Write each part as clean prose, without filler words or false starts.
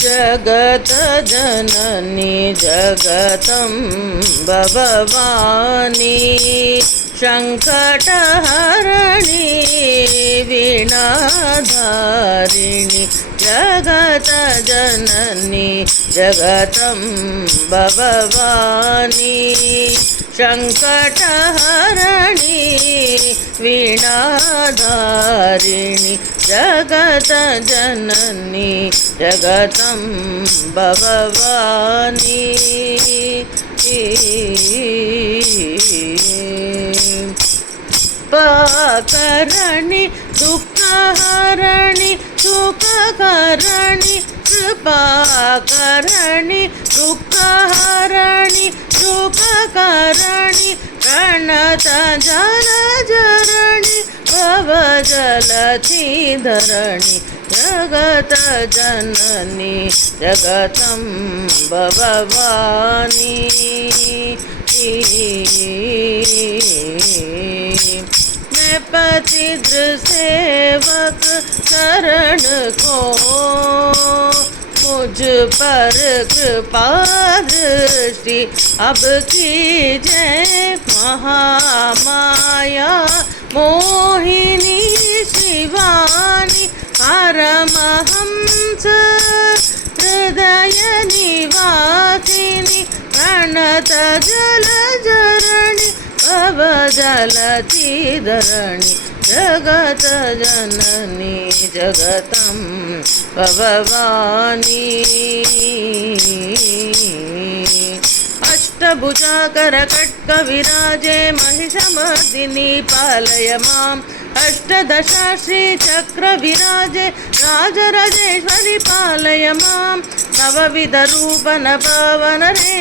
जगत जननी जगदम्ब भवानी संकटहरणी वीणाधारिणी जगत जननी जगदम्ब भवानी संकटहरणी वीणाधारिणी जगत जननी जगदम्ब भवानी कृपाकरणी दुःखहरणी सुखकरणी कृपाकरणी दुःखहरणी सुखकरणी प्रणत जनजरणी भवजलधिधरणी जगत जननी जगदम्ब भवानी मैं पतिद्र सेवक शरण को मुझ पर कृपा दृष्टि अब कीजिए महामाया मोहिनी शिवानी परमहंस हृदय निवासिनी प्रणत जलजरणी भवजलधिधरणी जगत जननी जगदम्ब भवानी अष्टभुजाकर कट्क विराजे महिषमर्दिनी पालय माम् अष्टदशा श्रीचक्र विराजे राजराजेश्वरी पालय माम् नवविध रूप नववन रे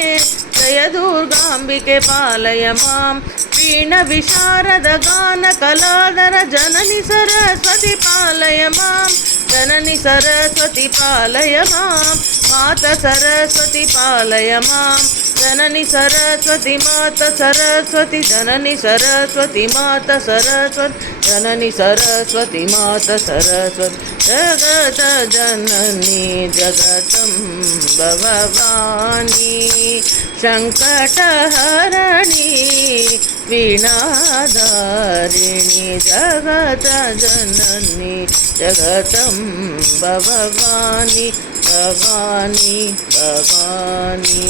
जय दुर्गाम्बिके पालय माम् वीण विशारद गान कलाधर जननी सरस्वती पालय माम् जननी सरस्वती पालय माम् माता सरस्वती पालय माम् जननी सरस्वती माता सरस्वती जननी सरस्वती माता सरस्वती जननी सरस्वती माता सरस्वती जगत जननी जगदम्ब भवानी संकटहरणी वीणाधारिणी जगत जननी जगदम्ब भवानी भवानी भवानी।